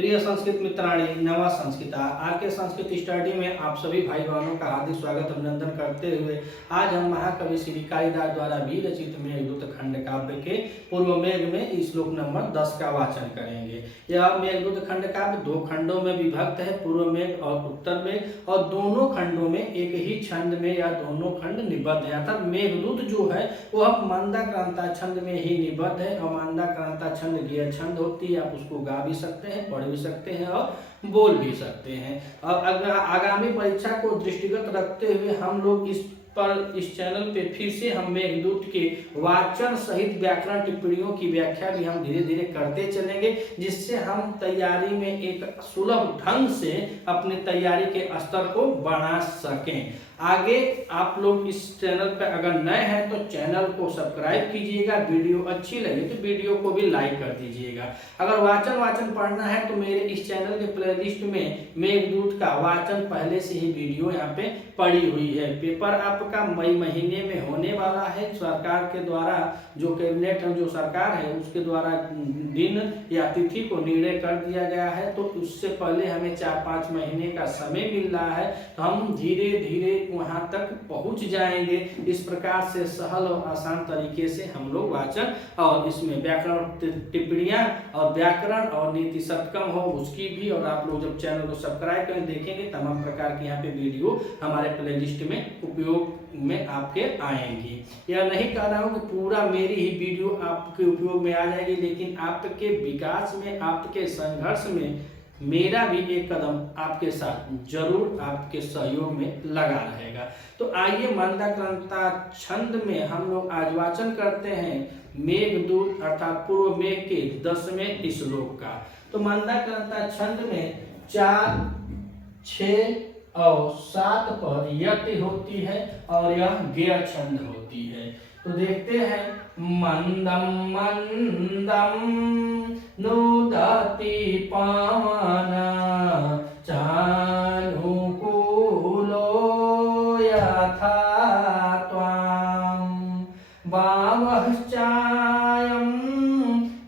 प्रिय संस्कृत मित्राणी नवा संस्कृता आर के संस्कृत स्टडी में आप सभी भाई बहनों का हार्दिक स्वागत अभिनंदन करते हुए आज हम महाकवि श्री कालिदास द्वारा भी रचित मेघदूत खंड काव्य के पूर्व मेघ में श्लोक नंबर 10 का वाचन करेंगे। यह मेघदूत खंड काव्य दो खंडों में विभक्त है, पूर्व मेघ और उत्तर मेघ, और दोनों खंडों में एक ही छंद में या दोनों खंड निबद्ध है। अर्थात मेघदूत जो है वह मंदाक्रांता छंद में ही निबद्ध है, और मंदाक्रांता छंद गियर छंद होती है। आप उसको गा भी सकते हैं, पढ़ भी सकते हैं और बोल भी सकते हैं। और अगर आगामी परीक्षा को दृष्टिगत रखते हुए हम लोग इस चैनल पे फिर से हम मेघदूत के वाचन सहित व्याकरण टिप्पणियों की व्याख्या भी हम धीरे धीरे करते चलेंगे, जिससे हम तैयारी में एक सुलभ ढंग से अपने तैयारी के स्तर को बढ़ा सकें। आगे आप लोग इस चैनल पर अगर नए हैं तो चैनल को सब्सक्राइब कीजिएगा, वीडियो अच्छी लगे तो वीडियो को भी लाइक कर दीजिएगा। अगर वाचन पढ़ना है तो मेरे इस चैनल के प्लेलिस्ट में मेघदूत का वाचन पहले से ही वीडियो यहाँ पे पड़ी हुई है। पेपर आपका मई महीने में होने वाला है। सरकार के द्वारा जो कैबिनेट जो सरकार है उसके द्वारा दिन या तिथि को निर्णय कर दिया गया है, तो उससे पहले हमें 4-5 महीने का समय मिल रहा है, तो हम धीरे धीरे वहां तक पहुंच जाएंगे। इस प्रकार से सहल और आसान तरीके से हम लोग वाचन और इसमें व्याकरण टिप्पणियां और व्याकरण और नीति शतकम हो उसकी भी, और आप लोग जब चैनल को सब्सक्राइब करें देखेंगे तमाम प्रकार की यहाँ पे वीडियो हमारे प्लेलिस्ट में उपयोग में आपके आएंगी। यह नहीं कह रहा हूँ कि पूरा मेरी ही वीडियो आपके उपयोग में आ जाएगी, लेकिन आपके विकास में, आपके संघर्ष में मेरा भी एक कदम आपके साथ जरूर आपके सहयोग में लगा रहेगा। तो आइए मंदाक्रांता छंद में हम लोग आज वाचन करते हैं मेघदूत अर्थात पूर्व मेघ के 10वें श्लोक का। तो मंदाक्रांता छंद में 4, 6 और 7 पद यति होती है और यह गेय छंद होती है। तो देखते हैं, मंदम मंदम नुदति पवन चानुकूलो यथा त्वां वावश्चायं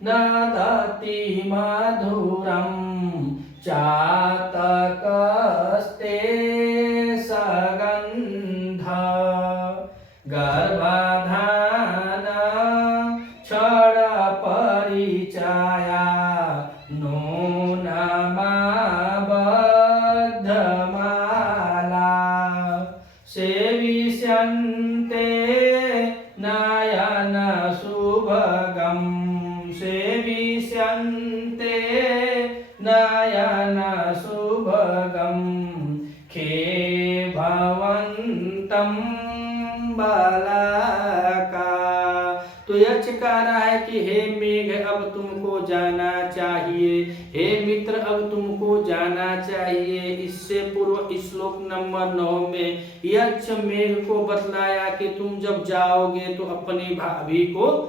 नदति मधुरं चातकस्ते सगन्ध गर्भाधान क्षण परिचया नूनमाबद्धमाला सेविष्यन्ते नयन शुभगं सेविष्यन्ते नयन शुभगं खे भवन्तं बालका। तो यक्ष कह रहा है कि हे मेघ अब तुमको जाना चाहिए, हे मित्र अब तुमको जाना चाहिए। इससे पूर्व श्लोक नंबर 9 में यक्ष मेघ को बतलाया कि तुम जब जाओगे तो अपनी भाभी को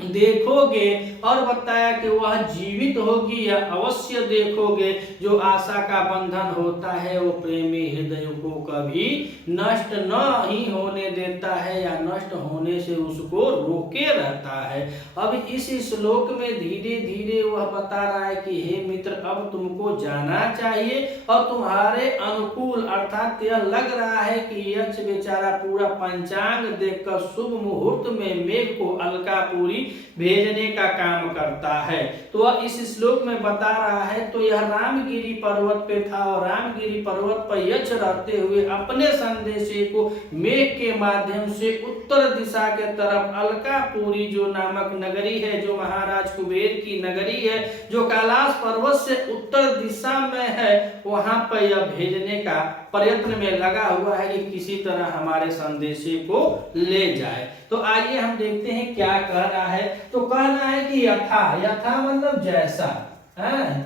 देखोगे, और बताया कि वह जीवित होगी या अवश्य देखोगे। जो आशा का बंधन होता है वो प्रेमी हृदय को कभी नष्ट न ही होने देता है या नष्ट होने से उसको रोके रहता है। अब इस श्लोक में धीरे धीरे वह बता रहा है कि हे मित्र अब तुमको जाना चाहिए, और तुम्हारे अनुकूल अर्थात यह लग रहा है कि यक्ष बेचारा पूरा पंचांग देखकर शुभ मुहूर्त में मेघ को अलकापुरी भेजने का काम करता है। तो वह इस श्लोक में बता रहा है, तो यह रामगिरी पर्वत पे था, और रामगिरी पर्वत पर यक्ष रहते हुए अपने संदेशे को मेघ के माध्यम से उत्तर दिशा के तरफ अलकापुरी जो नामक नगरी है, जो महाराज कुबेर की नगरी है, जो कैलाश पर्वत से उत्तर दिशा में है, वहां पर यह भेजने का प्रयत्न में लगा हुआ है कि किसी तरह हमारे संदेशे को ले जाए। तो आइए हम देखते हैं क्या कह रहा है। तो कह रहा है कि यथा, यथा मतलब जैसा,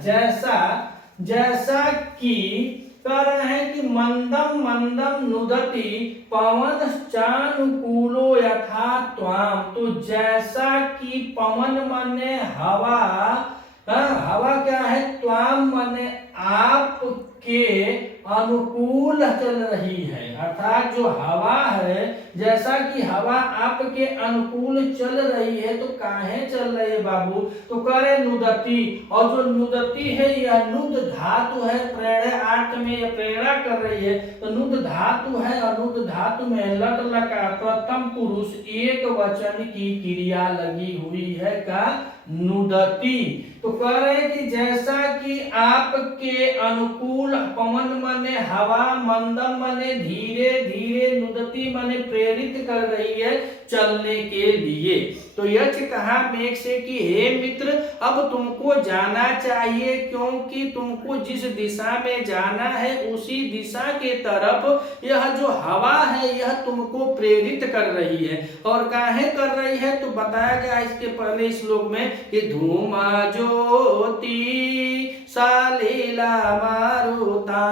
जैसा जैसा कि कह रहे हैं कि मंदम मंदम नुदति पवन चानुकूलो यथा त्वाम। तो जैसा कि पवन माने हवा, हवा क्या है, त्वाम माने आपके अनुकूल चल रही है, अर्थात जो हवा है, जैसा कि हवा आपके अनुकूल चल रही है, तो काहे चल रही है बाबू, तो कह रहे नुदती, और जो नुदती है यह नुद धातु है, प्रेरणार्थ में यह प्रेरणा कर रही है, तो नुद धातु है, और नुद धातु में लट लकार प्रथम पुरुष एक वचन की क्रिया लगी हुई है का नुदती। तो कह रहे हैं कि जैसा कि आपके अनुकूल, पवन मने हवा, मंदम मने धीरे धीरे, नुदती मने प्रेरित कर रही है चलने के लिए। तो यह कहा मेघ से कि हे मित्र, अब तुमको जाना चाहिए, क्योंकि तुमको जिस दिशा में जाना है उसी दिशा के तरफ यह जो हवा है यह तुमको प्रेरित कर रही है। और काहे कर रही है, तो बताया गया इसके पहले श्लोक में कि धूमा ज्योति सलिला मारुता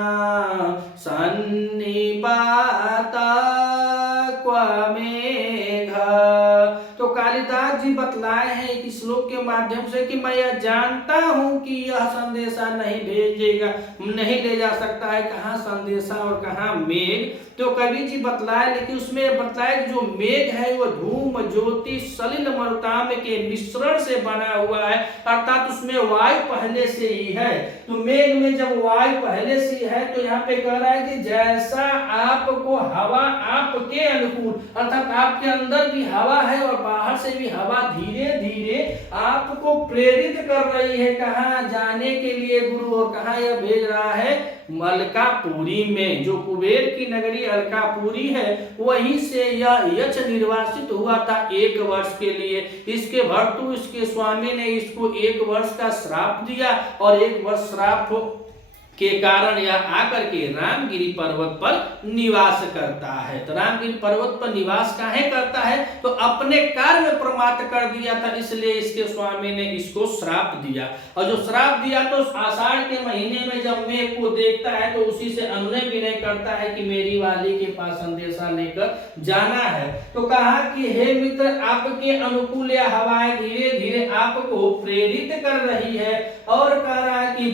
सन्निपाता क्वमेघ। तो कालिदास जी बतलाए हैं इस श्लोक के माध्यम से कि मैं यह जानता हूं कि यह संदेशा नहीं भेजेगा, नहीं ले जा सकता है कहाँ संदेशा और कहाँ मेघ। तो कवि जी बतलाए, लेकिन उसमें बतलाए कि जो मेघ है वो धूम ज्योति सलिल मरुताम के मिश्रण से बना हुआ है, अर्थात उसमें वायु पहले से ही है। तो मेघ में जब वायु पहले से है, तो यहाँ पे कह रहा है कि जैसा आपको हवा आपके अनुकूल, अर्थात आपके अंदर भी हवा है और बाहर से भी हवा धीरे धीरे आपको प्रेरित कर रही है कहाँ जाने के लिए गुरु, और कहाँ यह भेज रहा है अलकापुरी में। जो कुबेर की नगरी अलकापुरी है वहीं से यह यक्ष निर्वासित हुआ था 1 वर्ष के लिए। इसके भर्तु, इसके स्वामी ने इसको 1 वर्ष का श्राप दिया, और 1 वर्ष श्राप के कारण यह आकर के रामगिरी पर्वत पर निवास करता है। तो रामगिरी पर्वत पर निवास काहे करता है, तो अपने कार्य में प्रमाद कर दिया था, इसलिए इसके स्वामी ने इसको श्राप दिया। और जो श्राप दिया तो आषाढ़ के महीने में जब मेघ को देखता है तो उसी से अनुनय विनय करता है कि मेरी वाली के पास संदेशा लेकर जाना है। तो कहा कि हे मित्र, आपके अनुकूल यह हवाएं धीरे धीरे आपको प्रेरित कर रही है, और कह रहा है कि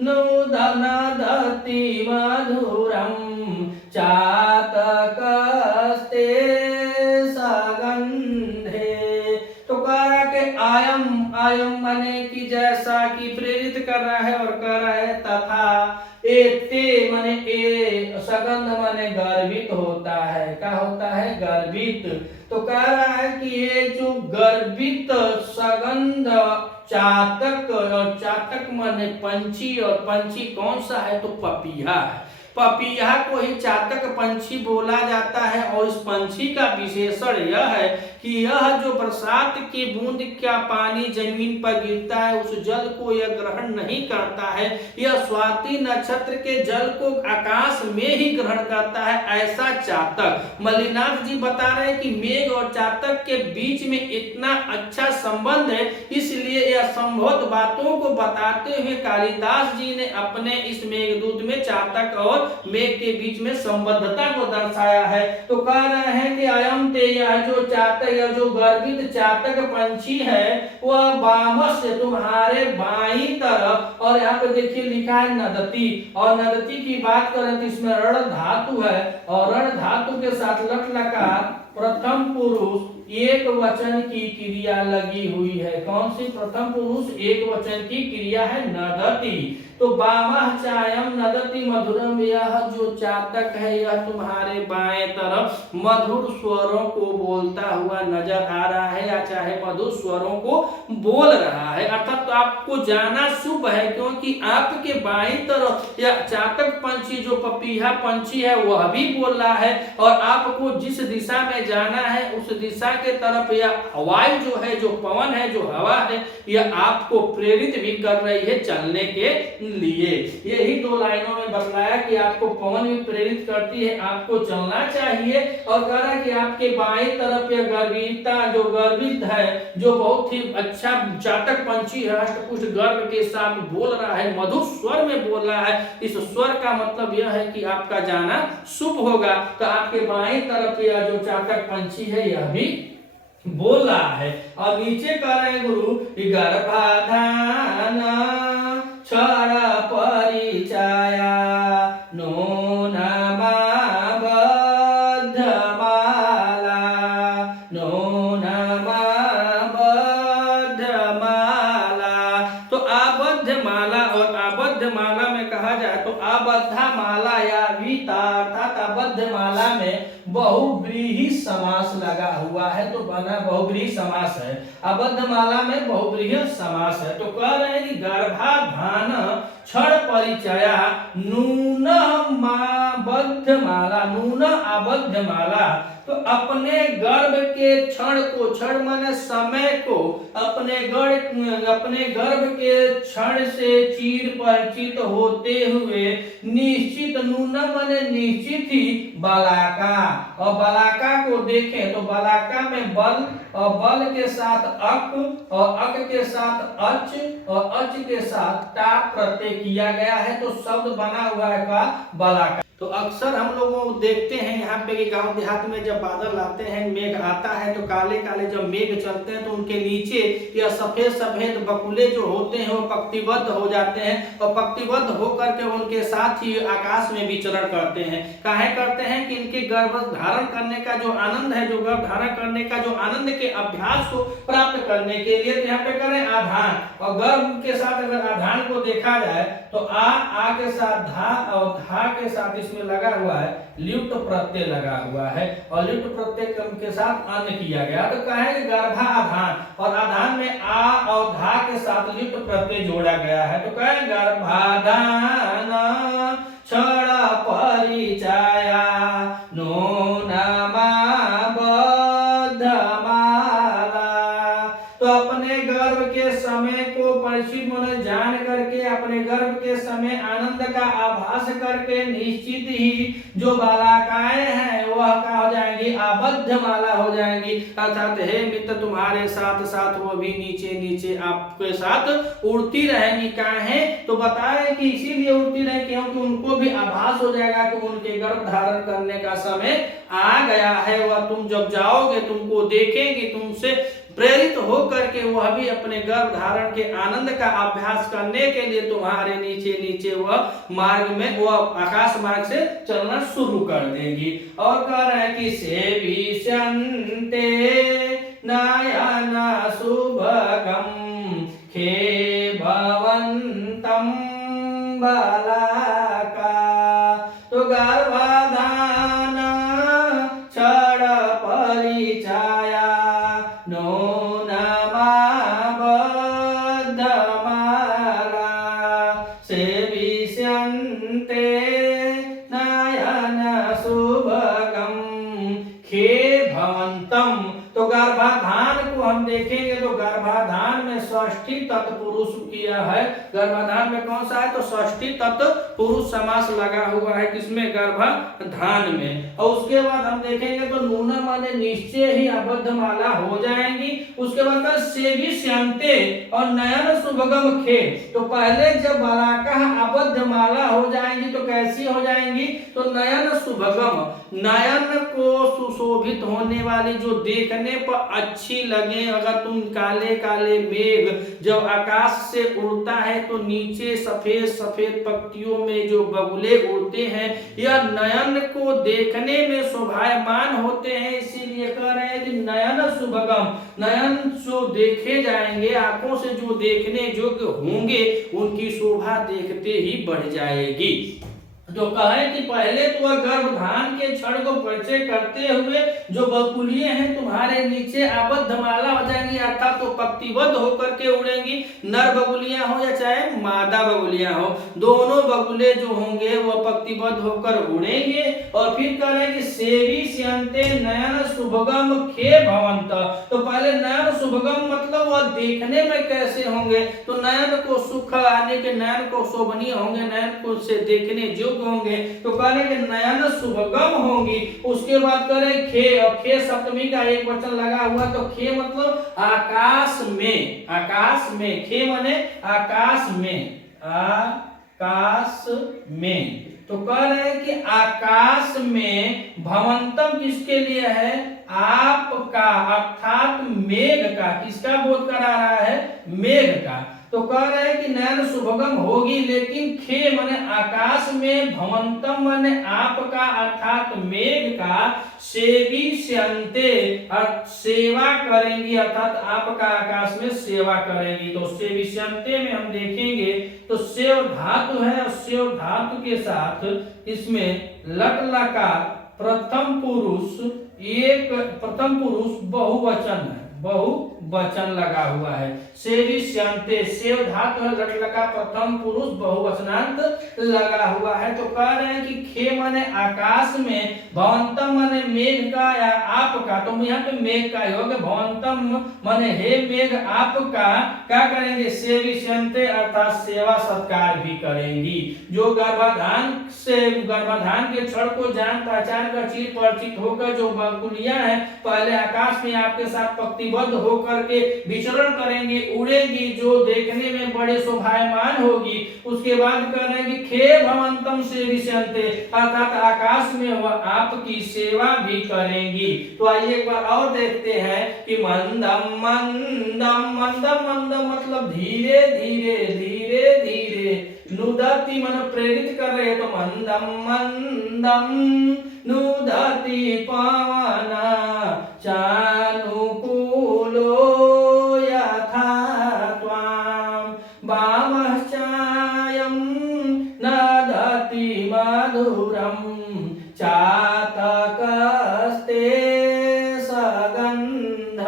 नोदनदति मधुरं चातकस्ते सगंधे। तो कह रहा है कि आयम, आयम माने कि जैसा कि प्रेरित कर रहा है, और कह रहा है तथा, एते माने ए, सगंध माने गर्वित होता है, क्या होता है गर्वित। तो कह रहा है कि ये जो गर्वित सगंध चातक, और चातक माने पंछी, और पंछी कौन सा है, तो पपीहा है। पपीहा को ही चातक पंछी बोला जाता है। और इस पंछी का विशेषण यह है कि यह जो बरसात की बूंद का पानी जमीन पर गिरता है उस जल को यह ग्रहण नहीं करता है, यह स्वाति नक्षत्र के जल को आकाश में ही ग्रहण करता है, ऐसा चातक। मल्लिनाथ जी बता रहे हैं कि मेघ और चातक के बीच में इतना अच्छा संबंध है, इसलिए यह संभव बातों को बताते हुए कालिदास जी ने अपने इस मेघदूत में चातक और मेघ के बीच में संबद्धता को दर्शाया है। तो कह रहे हैं कि अयम ते, यह जो चातक, यह जो गर्वित चातक पंछी है वह वामस से तुम्हारे बाईं तरफ, और यहाँ पे देखिए लिखा है नदती, और नदती की बात करें तो इसमें रण धातु है, और रण धातु के साथ लट लकार प्रथम पुरुष एक वचन की क्रिया लगी हुई है। कौन सी प्रथम पुरुष एक वचन की क्रिया है, नदती। तो बामः चायम नदति मधुरम, यह जो चातक है यह तुम्हारे बाएं तरफ मधुर स्वरों को बोलता हुआ नजर आ रहा है, या चाहे मधुर स्वरों को बोल रहा है। अर्थात तो आपको जाना शुभ है, क्योंकि आपके बाईं तरफ यह चातक पंछी जो पपीहा पंछी है वह भी बोल रहा है, और आपको जिस दिशा में जाना है उस दिशा के तरफ यह वायु जो है, जो पवन है, जो हवा है, यह आपको प्रेरित भी कर रही है चलने के लिए। यही 2 लाइनों में बतलाया कि आपको पवन भी प्रेरित करती है, आपको चलना चाहिए। और कह रहा है कि आपके बाएं तरफ यह गर्विता, जो गर्वित है, जो बहुत ही अच्छा चातक पंछी है, कुछ गर्व के साथ बोल रहा है, मधुर स्वर में बोल रहा है। इस स्वर का मतलब यह है कि आपका जाना शुभ होगा। तो आपके बाएं तरफ यह जो चातक पंछी है यह भी बोल रहा है। और नीचे कह रहे हैं गुरु कि गर्भाधान क्षर परिचया अबद्ध माला में कहा जाए तो अबद्धा माला या विता अर्थात अबद्ध माला में बहुव्रीहि समास लगा हुआ है, तो बना बहुव्रीहि समास है। अबद्ध माला में बहुव्रीहि समास है, तो कह रहे हैं कि गर्भाधान क्षण परिचया नून बद्ध माला, नून अबद्ध माला, तो अपने गर्भ के क्षण को, क्षण माने समय को, अपने गर्भ के क्षण से चीर परिचित होते हुए निश्चित, नून माने निश्चित ही, बलाका, और बलाका को देखें तो बलाका में बल और बल के साथ अक और अक के साथ अच और अच के साथ टा प्रत्यय किया गया है, तो शब्द बना हुआ है का बलाका। तो अक्सर हम लोग देखते हैं यहाँ पे कि गांव देहात में जब बादल आते हैं, मेघ आता है, तो काले काले जब मेघ चलते हैं तो उनके नीचे या सफेद सफेद बकुले जो होते हैं वो पंक्तिबद्ध हो जाते हैं, और पंक्तिबद्ध होकर के उनके साथ ही आकाश में विचरण करते हैं। काहे करते हैं कि इनके गर्भ धारण करने का जो आनंद है, जो गर्भ धारण करने का जो आनंद के अभ्यास को प्राप्त करने के लिए यहाँ पे करें आधान, और गर्भ के साथ अगर आधान को देखा जाए तो आ के साथ धा और धा के साथ इसमें लगा हुआ है ल्युट प्रत्यय लगा हुआ है, और ल्युट प्रत्यय के साथ अन्य किया गया, तो कहे कि गर्भा आधान, और आधान में आ और धा के साथ ल्युट प्रत्यय जोड़ा गया है, तो कहे गर्भाधान क्षण परिचया नूनमा बद्ध माला, तो अपने गर्भ के समय को परिचित मन जान करके, अपने गर्भ के समय आनंद का आभास करके निश्चित ही जो बालाकाएं हैं वह क्या हो जाएंगी, आबद्ध माला हो जाएंगी, अर्थात हे मित्र तुम्हारे साथ साथ वो भी नीचे नीचे आपके साथ उड़ती रहेंगी। काहे तो बता रहे कि इसीलिए उड़ती रहेंगी क्योंकि उनको भी आभास हो जाएगा कि उनके गर्भ धारण करने का समय आ गया है, वह तुम जब जाओगे तुमको देखेंगे, तुमसे प्रेरित होकर के वह भी अपने गर्भ धारण के आनंद का अभ्यास करने के लिए तुम्हारे नीचे नीचे वह मार्ग में, वह आकाश मार्ग से चलना शुरू कर देगी। और कह रहे हैं कि सेविष्यन्ते नयन शुभगम खे भवन्तं बालका, तो गर्भाधान क्षण परिचया नूनमा बद्ध माला सेविष्यन्ते नयन शुभगम खे भवन्तं, तो गर्भाधान को हम देखेंगे तो गर्भाधान में षष्ठी तत्पुरुष किया है, गर्भाधान में कौन सा है तो षष्ठी तत्पुरुष समास लगा हुआ है, किसमें गर्भाधान में। और उसके बाद हम देखेंगे तो नून माने निश्चय ही आबद्ध माला हो जाएंगी। उसके बाद सेविष्यन्ते और नयन शुभगम खे, तो पहले जब बालाका आबद्ध माला हो जाएंगी तो कैसी हो जाएंगी तो नयन शुभगम, नयन को सुशोभित होने वाली, जो देखने पर अच्छी लगे। अगर तुम काले काले मेघ जब आकाश से उड़ता है तो नीचे सफेद सफेद पत्तियों में जो बगुले उड़ते हैं, यह नयन को देखने में शोभायमान होते हैं, इसीलिए कह रहे हैं कि नयन शुभगम, नयन जो देखे जाएंगे, आंखों से जो देखने योग्य होंगे उनकी शोभा देखते ही बढ़ जाएगी। जो कहे कि पहले तो वह गर्भधान के क्षण को परिचय करते हुए जो बकुलिये हैं तुम्हारे नीचे आबद्ध माला हो जाएंगी, अर्थात तो पंक्तिबद्ध होकर के उड़ेंगी। नर बगुलियां हो या चाहे मादा बगुलियां हो, दोनों बगुले जो होंगे वह पंक्तिबद्ध होकर उड़ेंगे। और फिर कह रहे हैं कि सेविष्यन्ते नयन शुभगम खे भवन्त, तो पहले नयन शुभगम मतलब वह देखने में कैसे होंगे तो नयन को सुख आने के, नयन को शोभनीय होंगे, नयन को से देखने जो होंगे, तो करें कि नयन शुभगम होंगी। उसके बाद करें खे, और खे सप्तमी का एक वचन लगा हुआ, तो खे मतलब आकाश में, आकाश में, खे माने आकाश में, आकाश में, तो कह रहे हैं कि आकाश में भवंतम किसके लिए है आपका, अर्थात मेघ का, किसका बोध करा रहा है मेघ का। तो कह रहे हैं कि नयन शुभगम होगी, लेकिन खे माने आकाश में, भवंतम माने आपका अर्थात मेघ का, सेविष्यन्ते सेवा करेंगी अर्थात आपका आकाश में सेवा करेंगी। तो सेविष्यन्ते में हम देखेंगे तो सेव धातु है और सेव धातु के साथ इसमें लट लकार प्रथम पुरुष बहुवचन है, बहुवचन लगा हुआ है। सेविष्यन्ते सेव धातु है, लट लकार प्रथम पुरुष बहुवचनांत लगा हुआ है। तो कह रहे हैं कि खे माने आकाश में, भवंतम माने मेघ का या आपका, तो यहाँ पे मेघ का ही होगा। भवंतम माने हे मेघ आपका क्या करेंगे, सेविष्यन्ते अर्थात सेवा सत्कार भी करेंगी। जो गर्भाधान के क्षण को जान पहचान कर चिर परिचित होकर जो बकुलियां हैं पहले आकाश में आपके साथ पंक्तिबद्ध होकर के विचरण करेंगी, उड़ेगी, जो देखने में बड़े शोभायमान होगी। उसके बाद कह रहे हैं कि खे भवंतम सेविष्यन्ते अर्थात आकाश में वह आपकी सेवा भी करेंगी। तो आइए एक बार और देखते हैं कि मंदम मंदम मंदम मंदम मतलब धीरे धीरे धीरे धीरे, नुदति मन प्रेरित कर रहे, तो मंदम मंदम नुदति पवना चानुकूलो यथा त्वां वामश्चायं नदति मधुरं चातकस्ते सगंध।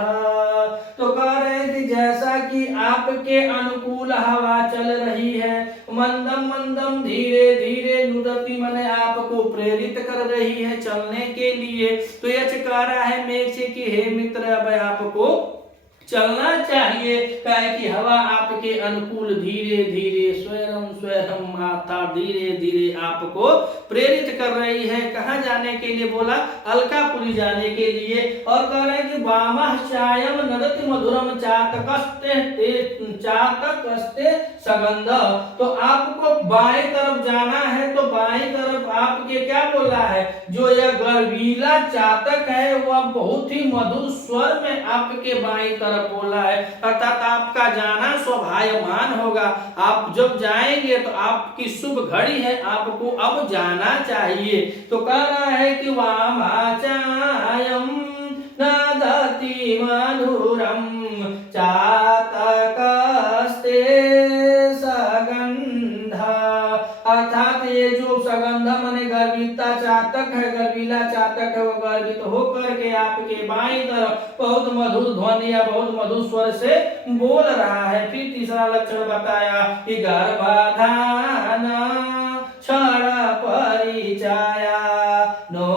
तो कह रहे हैं कि जैसा कि आपके अनुकूल हवा चल रही है, मंदम मंदम धीरे धीरे, नुदति माने आपको प्रेरित कर रही है चलने के लिए। तो यह कह रहा है मेघ से कि हे मित्र अब आपको चलना चाहिए, काहे कि हवा आपके अनुकूल धीरे धीरे स्वयं अर्थात धीरे धीरे आपको प्रेरित कर रही है। कहाँ जाने के लिए बोला, अलकापुरी जाने के लिए। और कह रहे हैं कि वामः चायम नदति मधुरम चातकस्ते सगंध। तो आपको बाएं तरफ जाना है, तो बाएं तरफ आपके क्या बोला है, जो यह गर्वीला चातक है वह बहुत ही मधुर स्वर में आपके बाएं तरफ बोला है, अर्थात आपका जाना शोभायमान होगा। आप जब जाएंगे तो आपकी शुभ घड़ी है, आपको अब जाना चाहिए। तो कह रहा है कि वामाचायम नदति मधुरम चातकस्ते सगंध, अर्थात ये जो सगंध माने गर्विता चातक है, गर्वीला चातक है, वो गर्वित होकर के आपके बाईं तरफ बहुत मधुर ध्वनि या बहुत मधुर स्वर से बोल रहा है। फिर तीसरा लक्षण बताया कि गर्भाधान क्षण परिचया नो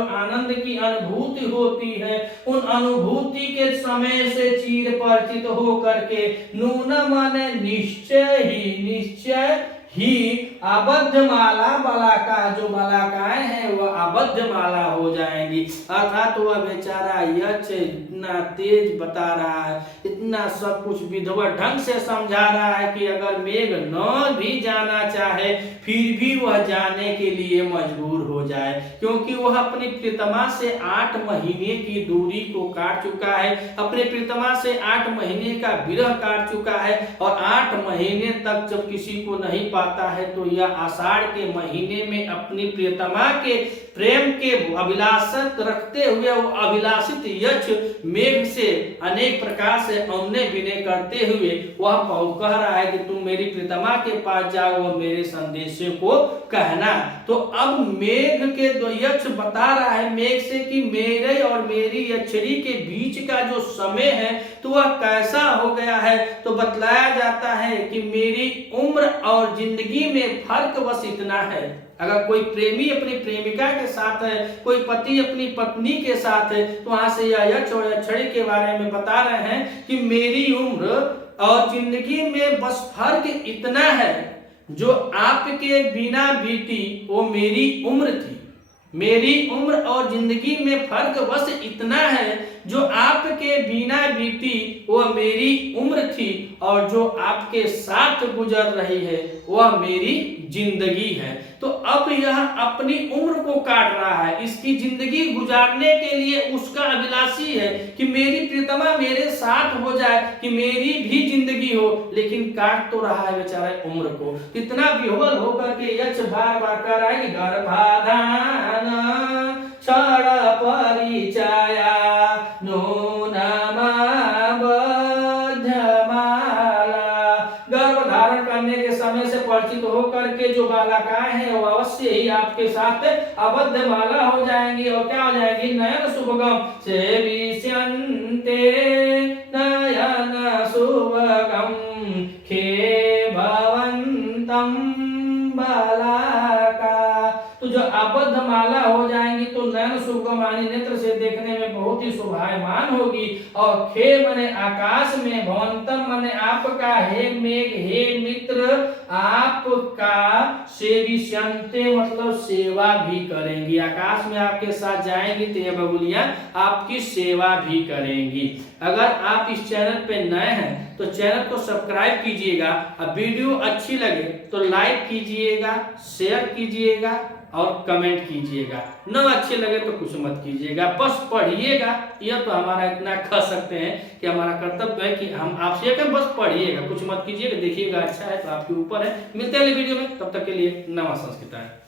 आनंद की अनुभूति होती है, उन अनुभूति के समय से चीर परिचित हो करके, नून माने निश्चय ही आबद्ध माला, बलाका जो बलाकाएं हैं वह आबद्ध माला हो जाएंगी। अर्थात वह बेचारा यक्ष इतना तेज बता रहा है, इतना सब कुछ विधिवत ढंग से समझा रहा है कि अगर मेघ न भी जाना चाहे फिर भी वह जाने के लिए मजबूर हो जाए, क्योंकि वह अपनी प्रीतमा से 8 महीने की दूरी को काट चुका है, अपने प्रीतमा से 8 महीने का विरह काट चुका है। और 8 महीने तक जब किसी को नहीं पाता है तो यह आषाढ़ के महीने में अपनी प्रियतमा के प्रेम के अभिलाषित रखते हुए वो अभिलाषित यक्ष मेघ से अनेक प्रकार से औने विनय करते हुए वह कह रहा है कि तुम मेरी प्रियतमा के पास जाओ और मेरे संदेश को कहना। तो अब मेघ के दो यक्ष बता रहा है मेघ से कि मेरे और मेरी यक्षरी के बीच का जो समय है तो वह कैसा हो गया है। तो बतलाया जाता है कि मेरी उम्र और जिंदगी में फर्क बस इतना है। अगर कोई प्रेमी अपनी प्रेमिका के साथ है, कोई पति अपनी पत्नी के साथ है, तो वहां से यह यक्ष और यक्षरी के बारे में बता रहे हैं कि मेरी उम्र और जिंदगी में बस फर्क इतना है, जो आपके बिना बीती वो मेरी उम्र थी, मेरी उम्र और जिंदगी में फर्क बस इतना है, जो आपके बिना बीती वह मेरी उम्र थी, और जो आपके साथ गुजर रही है वह मेरी जिंदगी है। तो अब यह अपनी उम्र को काट रहा है, इसकी जिंदगी गुजारने के लिए उसका अभिलाषी है कि मेरी प्रियतमा मेरे साथ हो जाए, कि मेरी भी जिंदगी हो, लेकिन काट तो रहा है बेचारा उम्र को। इतना विह्वल होकर के यक्ष बार बार कर रहा है कि गर्भाधान क्षण परिचया नूनमा बद्धमाला। गर्भ धारण करने के समय से परिचित होकर के जो बालिकाएं हैं वो अवश्य ही आपके साथ अबद्ध माला हो जाएंगी, और क्या हो जाएंगी, नयन शुभगम से विष्यन्ते नयन शुभगम खे भवन्तम बालका। तो जो आबद्ध माला हो जाएंगी तो नयन शुभगमानी नेत्र से देखने में बहुत ही शोभायमान होगी, और खे मने आकाश में, भवंतम मने आपका, हे मेघ हे मित्र आपका, सेविष्यन्ते मतलब सेवा भी करेंगी। आकाश में आपके साथ जाएंगी तो ये बबुलियां आपकी सेवा भी करेंगी। अगर आप इस चैनल पे नए हैं तो चैनल को सब्सक्राइब कीजिएगा, और वीडियो अच्छी लगे तो लाइक कीजिएगा, शेयर कीजिएगा और कमेंट कीजिएगा। न अच्छे लगे तो कुछ मत कीजिएगा, बस पढ़िएगा। यह तो हमारा इतना कह सकते हैं कि हमारा कर्तव्य है कि हम आपसे कहें बस पढ़िएगा, कुछ मत कीजिएगा। देखिएगा अच्छा है तो आपके ऊपर है। मिलते हैं अगले वीडियो में, तब तक के लिए नमः संस्कृताय।